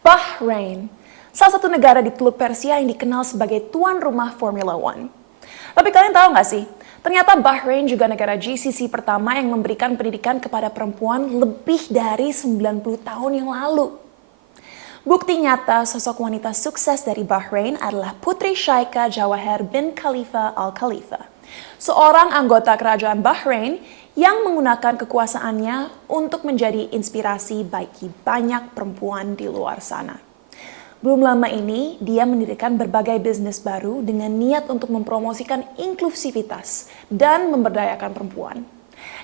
Bahrain, salah satu negara di Teluk Persia yang dikenal sebagai tuan rumah Formula One. Tapi kalian tahu nggak sih, ternyata Bahrain juga negara GCC pertama yang memberikan pendidikan kepada perempuan lebih dari 90 tahun yang lalu. Bukti nyata sosok wanita sukses dari Bahrain adalah Putri Sheikha Jawaher bin Khalifa Al-Khalifa, seorang anggota kerajaan Bahrain yang menggunakan kekuasaannya untuk menjadi inspirasi bagi banyak perempuan di luar sana. Belum lama ini, dia mendirikan berbagai bisnis baru dengan niat untuk mempromosikan inklusivitas dan memberdayakan perempuan.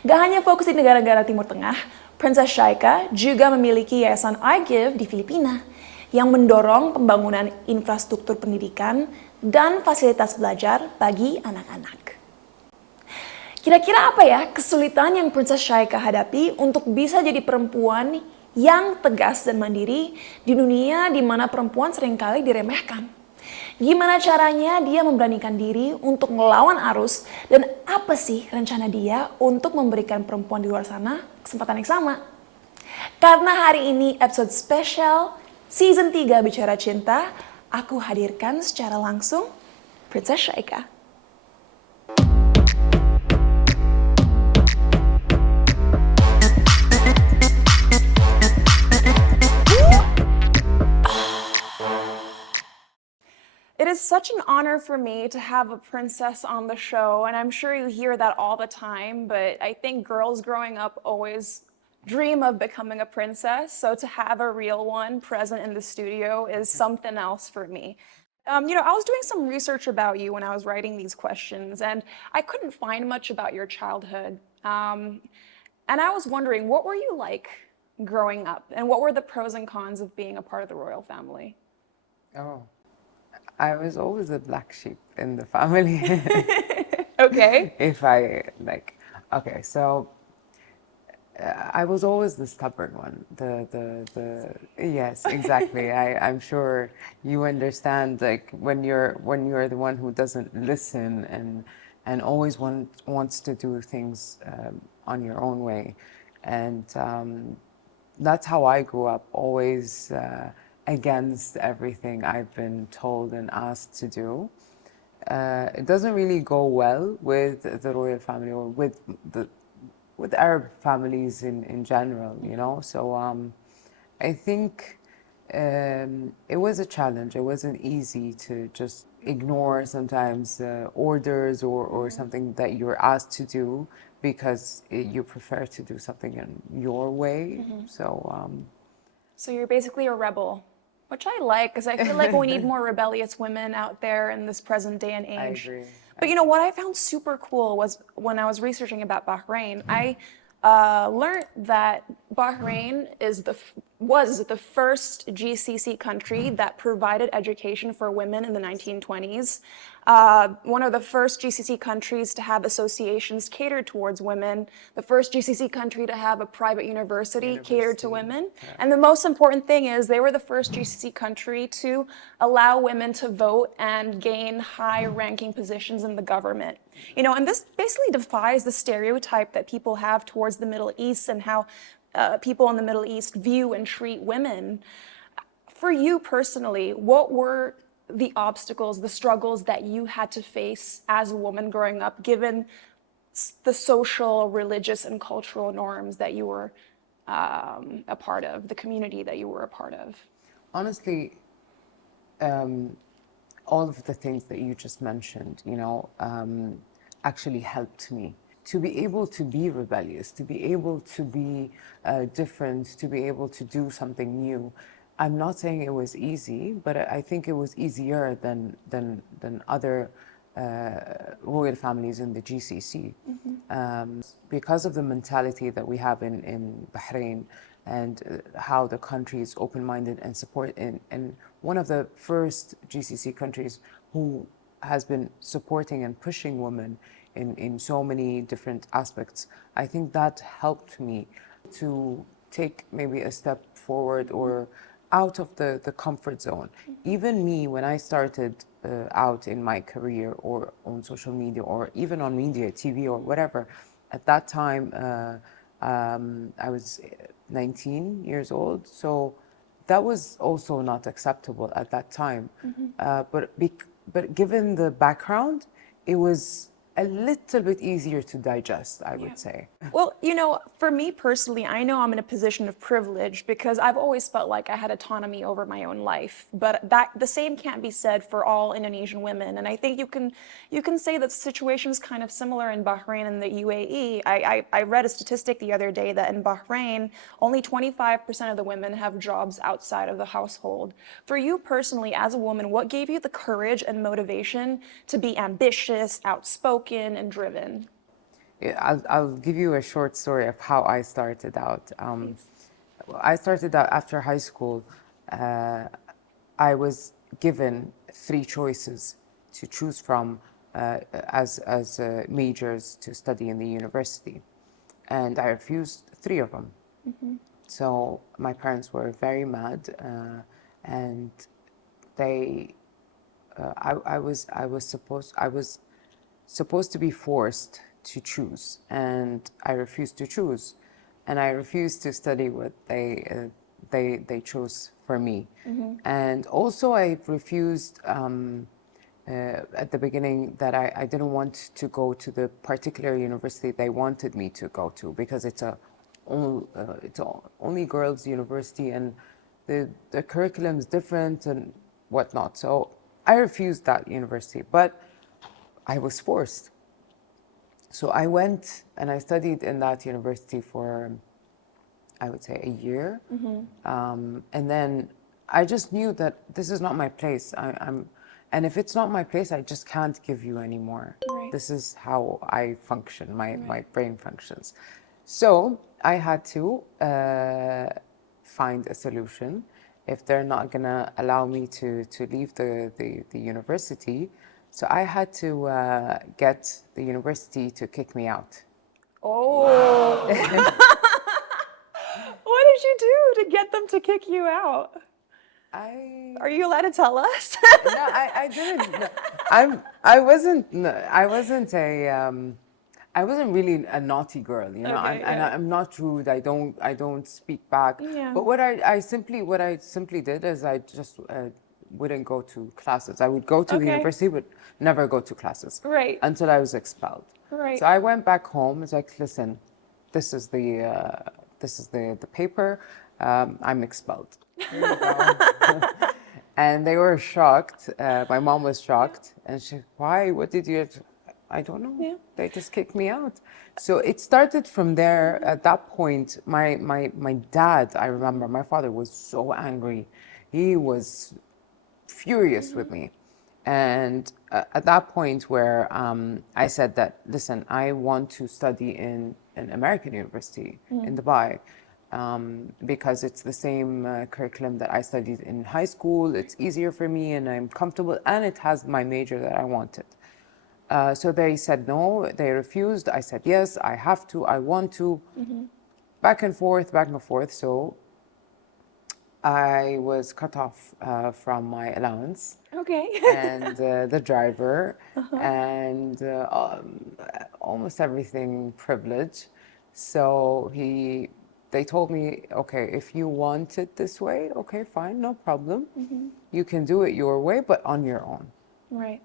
Gak hanya fokus di negara-negara Timur Tengah, Princess Sheikha juga memiliki yayasan I Give di Filipina yang mendorong pembangunan infrastruktur pendidikan dan fasilitas belajar bagi anak-anak. Kira-kira apa ya kesulitan yang Princess Sheikha hadapi untuk bisa jadi perempuan yang tegas dan mandiri di dunia di mana perempuan seringkali diremehkan? Gimana caranya dia memberanikan diri untuk melawan arus dan apa sih rencana dia untuk memberikan perempuan di luar sana kesempatan yang sama? Karena hari ini episode spesial Season 3 Bicara Cinta, aku hadirkan secara langsung Princess Sheikha. It is such an honor for me to have a princess on the show, and I'm sure you hear that all the time, but I think girls growing up always dream of becoming a princess, so to have a real one present in the studio is something else for me. I was doing some research about you when I was writing these questions, and I couldn't find much about your childhood. And I was wondering, what were you like growing up, and what were the pros and cons of being a part of the royal family? Oh, I was always a black sheep in the family. Okay. I was always the stubborn one. Yes, exactly. I'm sure you understand. Like when you're the one who doesn't listen and always wants to do things on your own way, and that's how I grew up. Always. Against everything I've been told and asked to do. It doesn't really go well with the royal family or with Arab families in general, you know. So I think it was a challenge. It wasn't easy to just ignore sometimes orders or something that you're asked to do because you prefer to do something in your way. Mm-hmm. So you're basically a rebel. Which I like, because I feel like we need more rebellious women out there in this present day and age. I agree. But you know, what I found super cool was when I was researching about Bahrain, I learned that Bahrain was the first GCC country that provided education for women in the 1920s. One of the first GCC countries to have associations catered towards women, the first GCC country to have a private university catered to women. Yeah. And the most important thing is they were the first GCC country to allow women to vote and gain high-ranking positions in the government. You know, and this basically defies the stereotype that people have towards the Middle East and how people in the Middle East view and treat women. For you personally, what were the obstacles, the struggles that you had to face as a woman growing up, given the social, religious, and cultural norms that you were a part of, the community that you were a part of? Honestly, all of the things that you just mentioned, you know, actually helped me to be able to be rebellious, to be able to be different, to be able to do something new. I'm not saying it was easy, but I think it was easier than other royal families in the GCC. Mm-hmm. Because of the mentality that we have in Bahrain and how the country is open-minded and and one of the first GCC countries who has been supporting and pushing women in so many different aspects. I think that helped me to take maybe a step forward or out of the comfort zone. Even me, when I started out in my career or on social media or even on media, TV or whatever, at that time I was 19 years old. So that was also not acceptable at that time. But given the background, it was a little bit easier to digest, I would say. Well, you know, for me personally, I know I'm in a position of privilege because I've always felt like I had autonomy over my own life. But that the same can't be said for all Indonesian women. And I think you can say that the situation is kind of similar in Bahrain and the UAE. I read a statistic the other day that in Bahrain, only 25% of the women have jobs outside of the household. For you personally, as a woman, what gave you the courage and motivation to be ambitious, outspoken, and driven? Yeah, I'll give you a short story of how I started out. I started out after high school. I was given three choices to choose from as majors to study in the university, and I refused three of them. So my parents were very mad, and they. I was supposed to be forced to choose, and I refused to choose, and I refused to study what they chose for me. And also I refused at the beginning that I didn't want to go to the particular university they wanted me to go to, because it's a only girls university, and the curriculum is different and whatnot. So I refused that university, but I was forced. So I went and I studied in that university for, I would say, a year. And then I just knew that this is not my place. And if it's not my place, I just can't give you anymore. Right. This is how I function, my brain functions. So I had to find a solution. If they're not gonna allow me to leave the university, so I had to get the university to kick me out. Oh. What did you do to get them to kick you out? Are you allowed to tell us? No, I didn't. No. I wasn't really a naughty girl, you know. Okay, And yeah. I'm not rude. I don't speak back. Yeah. But what I simply did is I just wouldn't go to classes. I would go to the Okay. university, but never go to classes. Right. Until I was expelled. Right. So I went back home. It's like, listen, this is the paper. I'm expelled. And they were shocked. My mom was shocked, and she, why? What did you? I don't know. Yeah. They just kicked me out. So it started from there. At that point, my dad, I remember, my father was so angry. He was furious with me. And at that point where I said that, listen, I want to study in an American university in Dubai, because it's the same curriculum that I studied in high school. It's easier for me and I'm comfortable, and it has my major that I wanted. So they said no, they refused. I said yes, I have to, I want to. Back and forth, back and forth. So I was cut off from my allowance. Okay. And the driver, and almost everything privilege. So they told me, okay, if you want it this way, okay, fine, no problem. You can do it your way, but on your own. Right.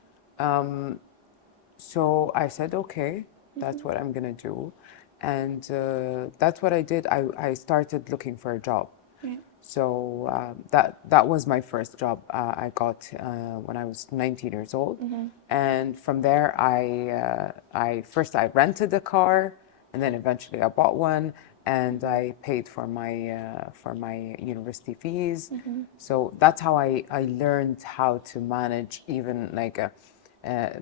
So I said, okay, that's what I'm gonna do. And that's what I did. I started looking for a job. Yeah. So that was my first job I got when I was 19 years old. And from there, I first rented a car, and then eventually I bought one, and I paid for my university fees. So that's how I learned how to manage even like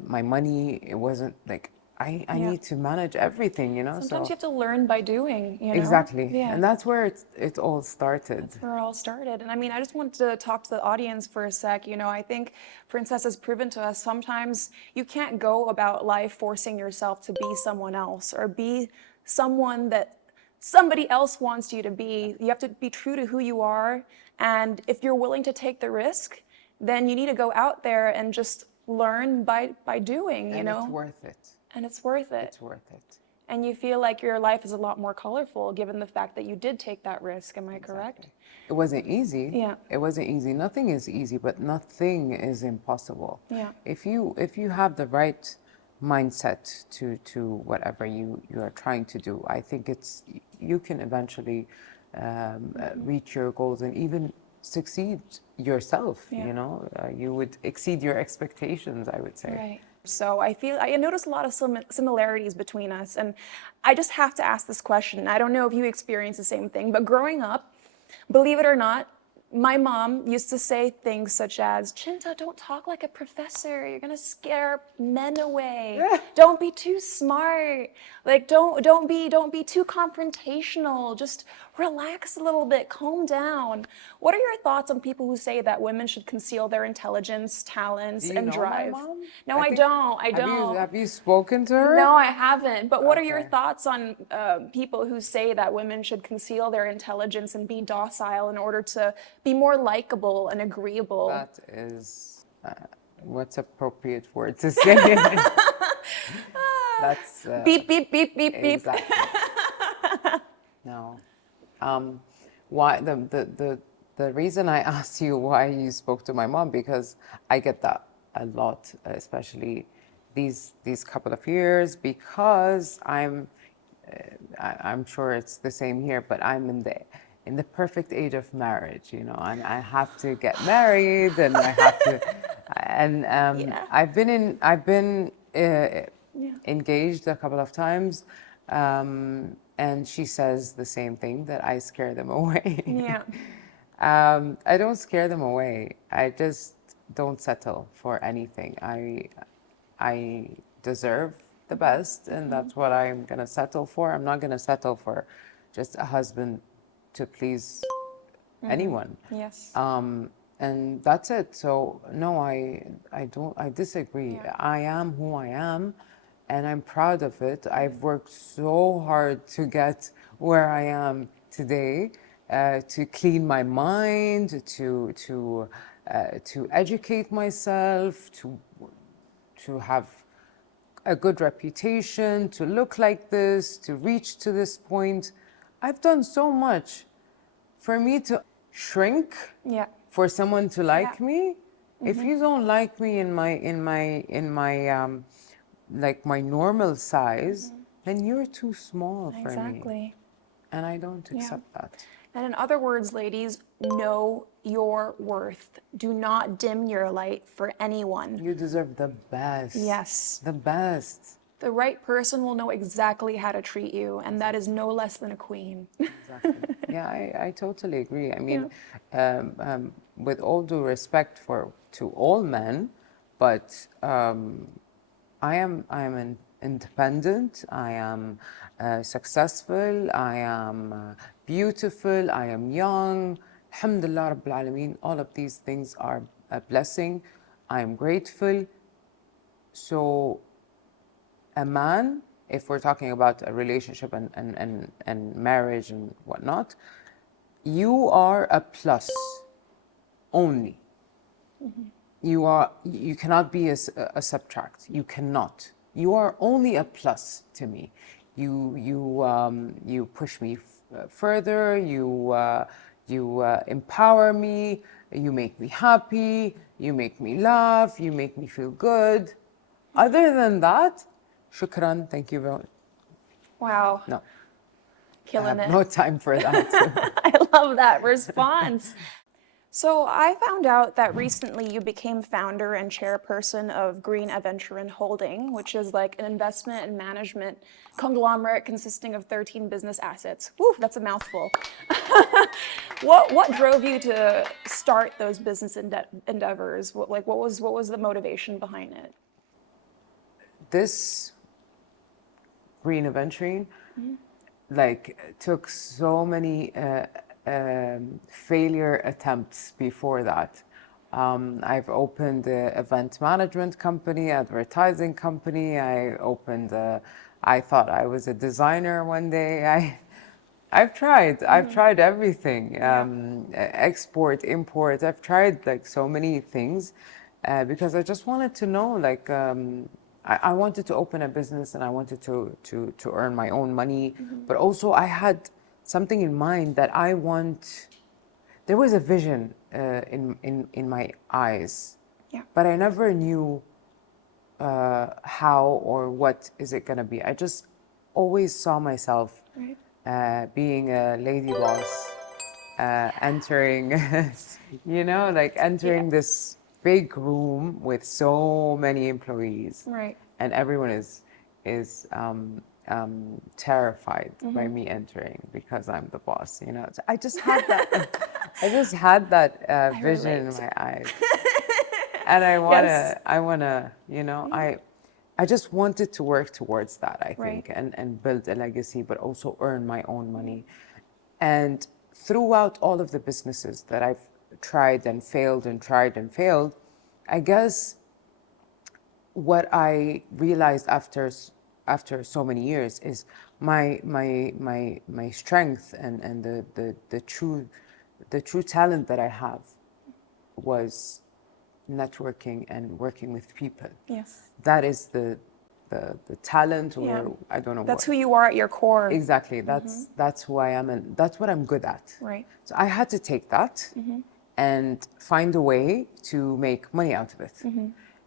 my money. It wasn't like I need to manage everything, you know. Sometimes so you have to learn by doing, you know? exactly, Yeah. and that's where it all started. That's where it all started. And I mean, I just wanted to talk to the audience for a sec. You know, I think Princess has proven to us sometimes you can't go about life forcing yourself to be someone else or be someone that somebody else wants you to be. You have to be true to who you are. And if you're willing to take the risk, then you need to go out there and just learn by doing, you know? It's worth it. And it's worth it. It's worth it. And you feel like your life is a lot more colorful given the fact that you did take that risk. Am I correct? It wasn't easy. Yeah. It wasn't easy. Nothing is easy, but nothing is impossible. Yeah. If you have the right mindset to whatever you are trying to do, I think you can eventually reach your goals and even succeed yourself. Yeah. You know, you would exceed your expectations, I would say. Right. So I notice a lot of similarities between us, and I just have to ask this question. I don't know if you experience the same thing, but growing up, believe it or not, my mom used to say things such as, Cinta, don't talk like a professor. You're gonna scare men away. Don't be too smart. Like don't be too confrontational. Just relax a little bit, calm down. What are your thoughts on people who say that women should conceal their intelligence, talents, Do you and know my drive? mom? No, I think- don't. I don't. Have you spoken to her? No, I haven't. But what are your Okay. thoughts on people who say that women should conceal their intelligence and be docile in order to be more likable and agreeable? That is, what's appropriate word to say? That's Beep, beep, beep, beep, beep. exactly. No. Why the reason I asked you why you spoke to my mom, because I get that a lot, especially these couple of years, because I'm sure it's the same here, but I'm in the perfect age of marriage, you know, and I have to get married, and I have to, and Yeah. I've been engaged a couple of times, and she says the same thing, that I scare them away. Yeah. I don't scare them away. I just don't settle for anything. I deserve the best, and that's what I'm gonna settle for. I'm not gonna settle for just a husband to please anyone. Yes. And that's it. So no, I disagree. Yeah. I am who I am, and I'm proud of it. I've worked so hard to get where I am today, to clean my mind, to educate myself, to have a good reputation, to look like this, to reach to this point. I've done so much. For me to shrink, Yeah. for someone to like Yeah. me, if you don't like me in my like my normal size, then you're too small for me, Exactly. and I don't accept that. And in other words, ladies, know your worth. Do not dim your light for anyone. You deserve the best. Yes. The best. The right person will know exactly how to treat you, and that is no less than a queen. Exactly. Yeah, I totally agree. I mean, with all due respect to all men, but I am an independent. I am successful. I am beautiful. I am young. Alhamdulillah Rabbil Alameen. All of these things are a blessing. I am grateful. So a man, if we're talking about a relationship and marriage and whatnot, you are a plus only. You cannot be a subtract. You cannot. You are only a plus to me. You push me further. You empower me. You make me happy. You make me laugh. You make me feel good. Other than that, shukran, thank you very much. Wow. No, I Killing have it. no time for that. I love that response. So I found out that recently you became founder and chairperson of Green Aventurin Holding, which is like an investment and management conglomerate consisting of 13 business assets. Woo, that's a mouthful. What drove you to start those business endeavors? What was the motivation behind it? This Green Aventurin, like, took so many failure attempts before that. I've opened an event management company, advertising company. I thought I was a designer one day. I've tried everything. Export, import. I've tried like so many things because I just wanted to know, like, I wanted to open a business and I wanted to earn my own money, but also I had something in mind that there was a vision in my eyes, Yeah. but I never knew how or what is it gonna be. I just always saw myself Right. being a lady boss, entering, like entering this big room with so many employees, Right. and everyone is terrified by me entering because I'm the boss. So I just had that. I just had that vision in relate. my eyes, and Yes. I just wanted to work towards that, I Right. think, and build a legacy, but also earn my own money. And throughout all of the businesses that I've tried and failed and tried and failed, I guess what I realized after so many years is my strength and the true talent that I have was networking and working with people. Yes. That is the talent, or Yeah. I don't know That's what. who you are at your core. Exactly. That's who I am, and that's what I'm good at. Right. So I had to take that and find a way to make money out of it.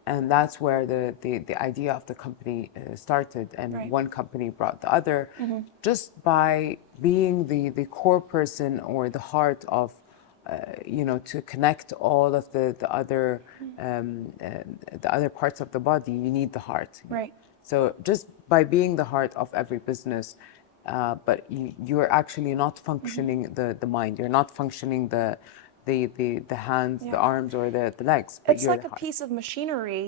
And that's where the idea of the company started, and Right. one company brought the other, just by being the core person or the heart of, to connect all of the other parts of the body. You need the heart. Right. So just by being the heart of every business, but you're actually not functioning the mind. You're not functioning the hands, the arms, or the legs. But It's you're like the a heart. piece of machinery,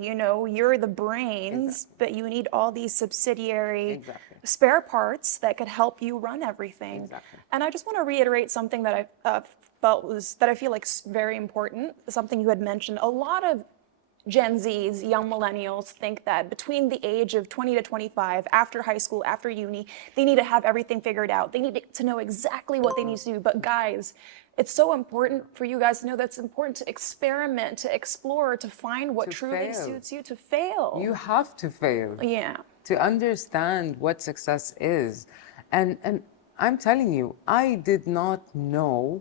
you're the brains, but you need all these subsidiary Exactly. spare parts that could help you run everything. Exactly. And I just want to reiterate something that I feel like very important, something you had mentioned. A lot of Gen Zs, young millennials, think that between the age of 20 to 25, after high school, after uni, they need to have everything figured out. They need to know exactly what they need to do. But guys, it's so important for you guys to know that it's important to experiment, to explore, to find what To truly fail. suits you, to fail. You have to fail Yeah. to understand what success is. And I'm telling you, I did not know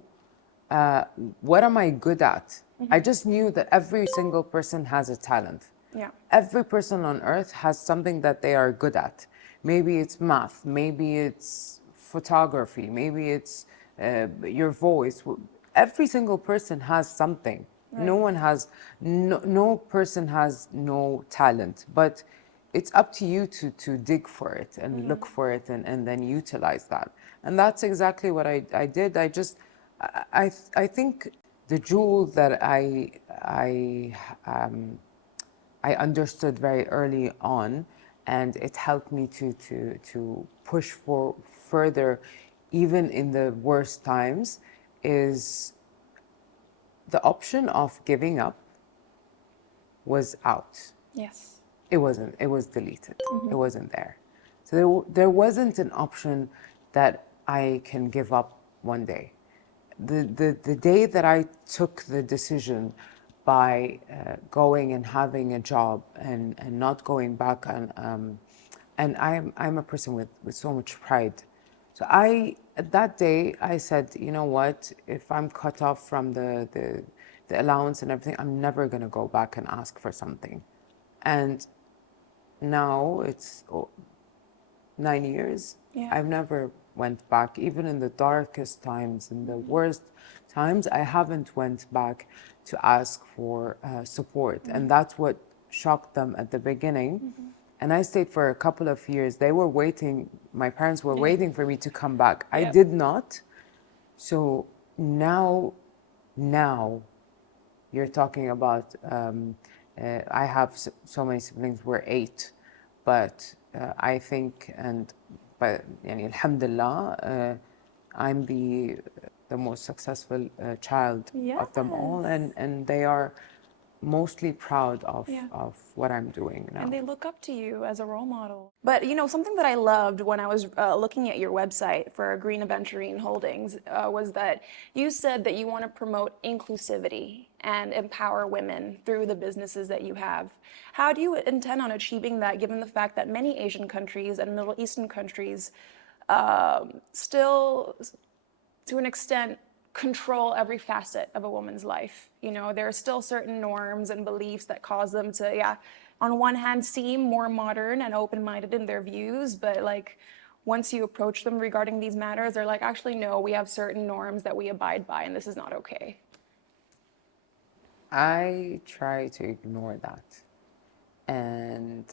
what am I good at. I just knew that every single person has a talent. Yeah. Every person on earth has something that they are good at. Maybe it's math, maybe it's photography, maybe it's your voice. Every single person has something. No person has no talent, but it's up to you to dig for it and look for it and then utilize that. And that's exactly what I did. I think the jewel that I understood very early on, and it helped me to push for further, even in the worst times, is the option of giving up was out. Yes. It wasn't. It was deleted. It wasn't there. So there wasn't an option that I can give up one day. The day that I took the decision by going and having a job and not going back and I'm a person with so much pride. So that day I said, you know what, if I'm cut off from the allowance and everything, I'm never gonna go back and ask for something. And now it's 9 years. Yeah. I've never went back, even in the darkest times, in the worst times, I haven't went back to ask for support. And that's what shocked them at the beginning. And I stayed for a couple of years. They were waiting, my parents were waiting for me to come back. I Yep. did not. So now you're talking about, I have so many siblings, we're 8, but I think, but alhamdulillah, I'm the most successful child of them all, and they are mostly proud of Yeah. of what I'm doing now. And they look up to you as a role model. But something that I loved when I was looking at your website for Green Aventurine Holdings was that you said that you want to promote inclusivity and empower women through the businesses that you have. How do you intend on achieving that, given the fact that many Asian countries and Middle Eastern countries still, to an extent, control every facet of a woman's life? There are still certain norms and beliefs that cause them to, yeah, on one hand, seem more modern and open-minded in their views, but like once you approach them regarding these matters, they're like, actually, no, we have certain norms that we abide by, and this is not okay. I try to ignore that, and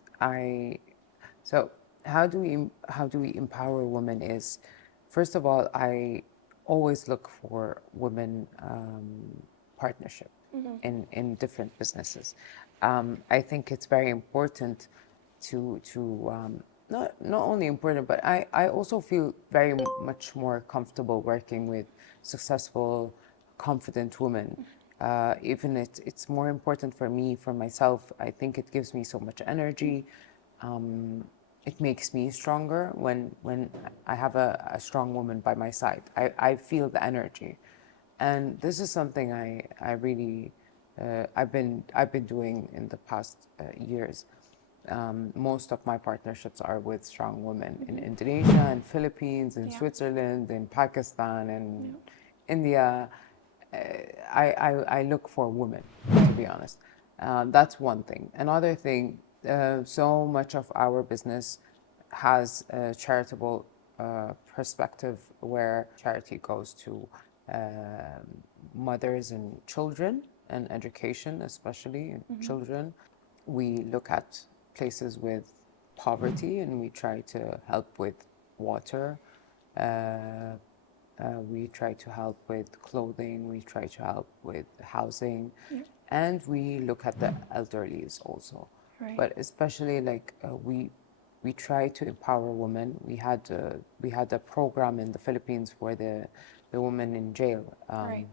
so how do we empower women is, first of all, I always look for women partnership in different businesses. I think it's very important to not only important, but I also feel very much more comfortable working with successful, confident women. Even it's more important for me, for myself. I think it gives me so much energy. It makes me stronger when I have a strong woman by my side. I feel the energy, and this is something I really I've been doing in the past years. Most of my partnerships are with strong women in Indonesia and Philippines, in Switzerland, in Pakistan, and India. I look for women, to be honest. That's one thing. Another thing, so much of our business has a charitable perspective, where charity goes to mothers and children and education, especially children. We look at places with poverty and we try to help with water. We try to help with clothing, we try to help with housing, and we look at the elderlies also. Right. But especially we try to empower women. We had a program in the Philippines for the women in jail. Right.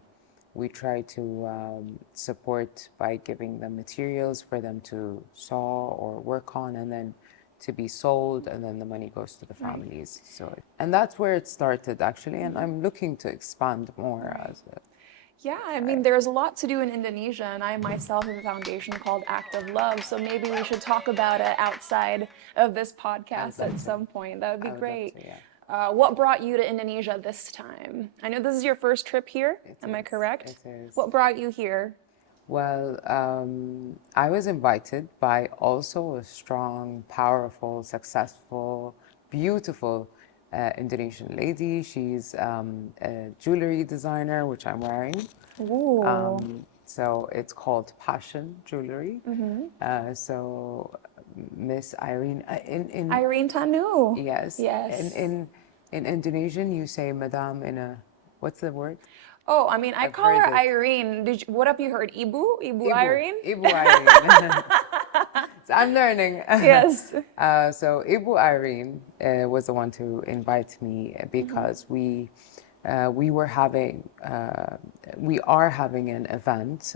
We try to support by giving them materials for them to sew or work on, and then to be sold, and then the money goes to the families. So, and that's where it started, actually, and I'm looking to expand more as a... Yeah, I mean, there's a lot to do in Indonesia, and I myself have a foundation called Act of Love, so maybe we should talk about it outside of this podcast at some point. That would be great. Love to, yeah. What brought you to Indonesia this time? I know this is your first trip here. Am I correct? It is. What brought you here? Well, I was invited by also a strong, powerful, successful, beautiful Indonesian lady. She's a jewelry designer, which I'm wearing. Ooh. So it's called Passion Jewelry. So Miss Irene, in Irene Tanu. yes, Yes. in Indonesian you say Madame in a, what's the word? Oh, I mean, I I've call her heard it. Irene. What have you heard? Ibu? Ibu Irene? Ibu Irene. So I'm learning. Yes. So Ibu Irene was the one to invite me because we are having an event.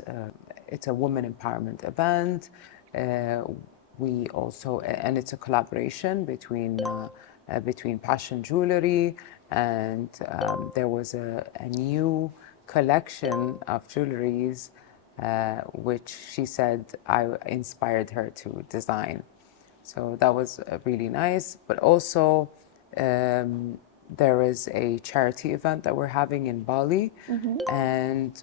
It's a women empowerment event. We also, and it's a collaboration between Passion Jewelry, and there was a new collection of jewelries which she said I inspired her to design. So that was really nice. But also there is a charity event that we're having in Bali, and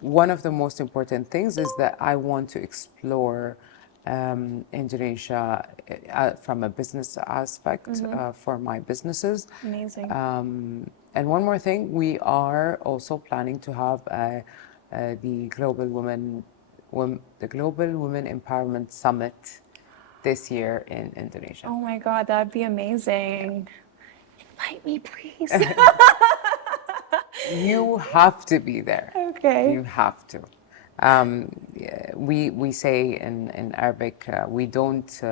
one of the most important things is that I want to explore Indonesia from a business aspect for my businesses. Amazing. And one more thing, we are also planning to have the Global Women Empowerment Summit this year in Indonesia. Oh my God, that'd be amazing. Invite me, please. You have to be there. Okay. You have to. We say in Arabic, we don't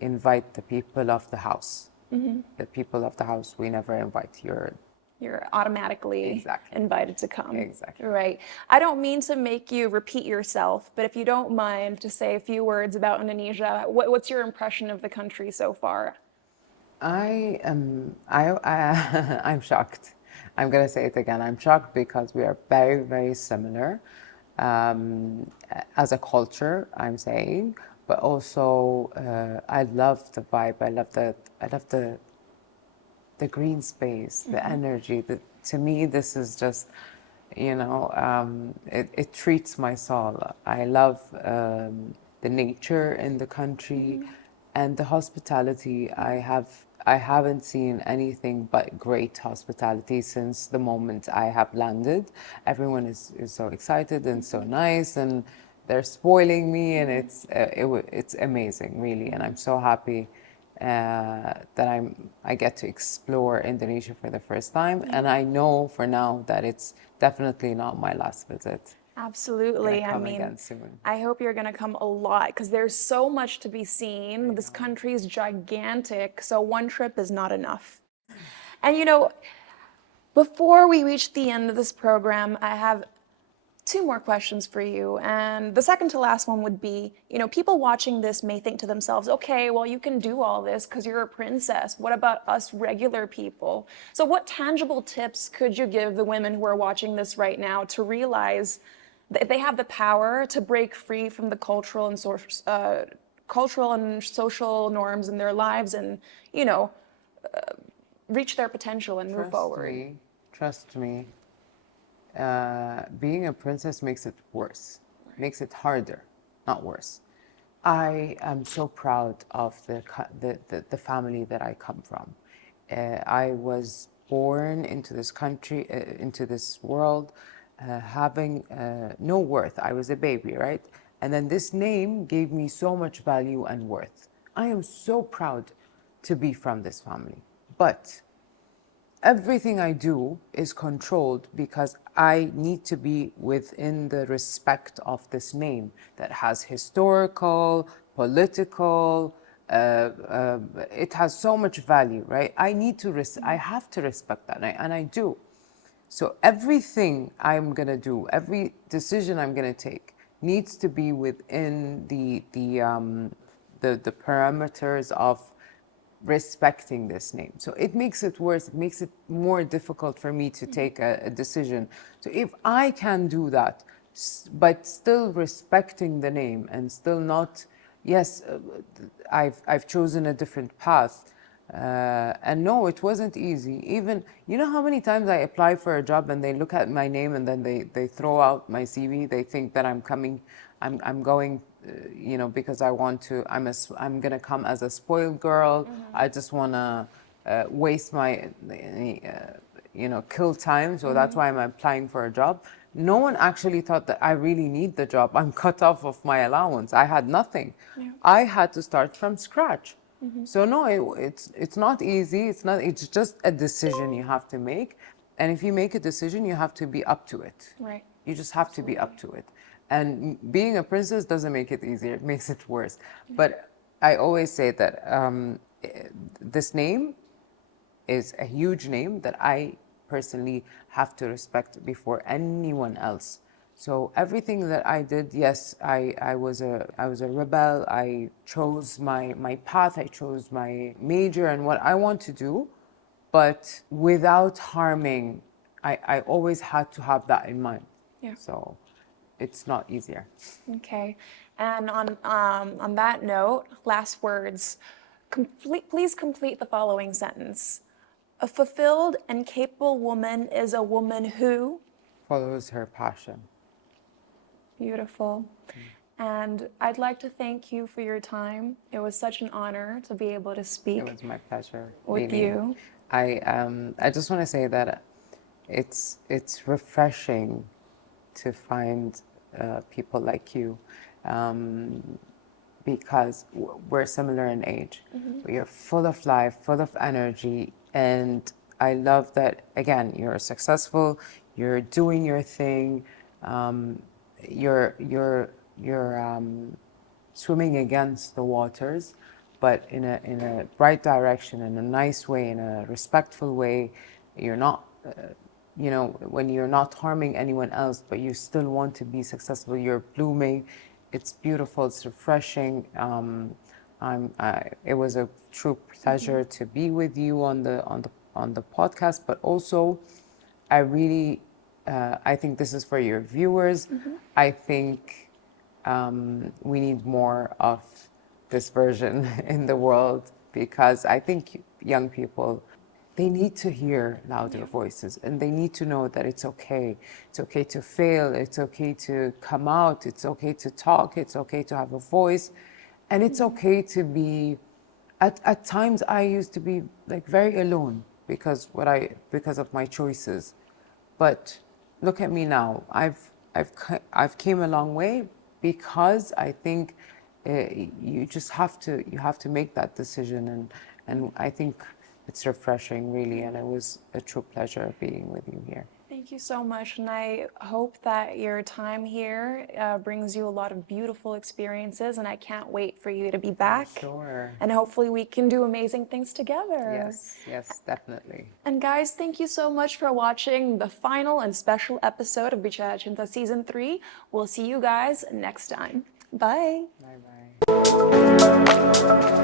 invite the people of the house. The people of the house we never invite. you're automatically Exactly. invited to come. Exactly. Right. I don't mean to make you repeat yourself, but if you don't mind to say a few words about Indonesia, what's your impression of the country so far? I'm shocked. I'm gonna say it again. I'm shocked because we are very, very similar as a culture. I'm saying, but also I love the vibe. I love the green space, the energy. To me, this is just, it treats my soul. I love the nature in the country and the hospitality. I haven't seen anything but great hospitality since the moment I have landed. Everyone is so excited and so nice, and they're spoiling me, and it's amazing, really. And I'm so happy that I get to explore Indonesia for the first time, and I know for now that it's definitely not my last visit. Absolutely. Gonna I come mean, again soon. I hope you're going to come a lot because there's so much to be seen. This country is gigantic, so one trip is not enough. And before we reach the end of this program, I have two more questions for you. And the second to last one would be, people watching this may think to themselves, okay, well, you can do all this because you're a princess. What about us regular people? So what tangible tips could you give the women who are watching this right now to realize that they have the power to break free from the cultural and social norms in their lives and, reach their potential and move forward? Trust me. Being a princess makes it worse, makes it harder, not worse. I am so proud of the family that I come from. I was born into this country, into this world, having no worth. I was a baby, right? And then this name gave me so much value and worth. I am so proud to be from this family. But everything I do is controlled because I need to be within the respect of this name that has historical, political, it has so much value, right? I have to respect that, and I do. So everything I'm gonna do, every decision I'm gonna take, needs to be within the parameters of respecting this name. So it makes it worse, it makes it more difficult for me to take a decision. So if I can do that, but still respecting the name and still not, yes, I've chosen a different path. And no, it wasn't easy. Even, you know how many times I apply for a job and they look at my name and then they throw out my CV. They think that I'm going, because I want to, I'm gonna come as a spoiled girl. I just wanna waste my, kill time. So that's why I'm applying for a job. No one actually thought that I really need the job. I'm cut off of my allowance. I had nothing. Yeah. I had to start from scratch. So no, it's not easy. It's just a decision you have to make. And if you make a decision, you have to be up to it. Right. You just have to be up to it. And being a princess doesn't make it easier. It makes it worse. But I always say that this name is a huge name that I personally have to respect before anyone else. So everything that I did, yes, I was a rebel. I chose my path. I chose my major and what I want to do, but without harming. I always had to have that in mind. Yeah. So it's not easier. Okay. And on that note, last words. Please complete the following sentence. A fulfilled and capable woman is a woman who follows her passion. Beautiful. And I'd like to thank you for your time. It was such an honor to be able to speak. It was my pleasure with you. I just want to say that it's refreshing to find people like you, because we're similar in age. But you're full of life, full of energy, and I love that. Again, you're successful. You're doing your thing. You're swimming against the waters, but in a right direction, in a nice way, in a respectful way. You're not when you're not harming anyone else, but you still want to be successful, you're blooming. It's beautiful. It's refreshing. It was a true pleasure to be with you on the podcast, but also, I think this is for your viewers. I think we need more of this version in the world, because I think young people, they need to hear louder voices, and they need to know that it's okay. It's okay to fail. It's okay to come out. It's okay to talk. It's okay to have a voice. And it's okay to be, at times I used to be like very alone because of my choices. But look at me now. I've came a long way, because I think you have to make that decision, and I think it's refreshing, really, and it was a true pleasure being with you here. Thank you so much, and I hope that your time here brings you a lot of beautiful experiences, and I can't wait for you to be back. Sure. And hopefully we can do amazing things together. Yes, definitely. And guys, thank you so much for watching the final and special episode of Cinta Season 3. We'll see you guys next time. Bye. Bye-bye.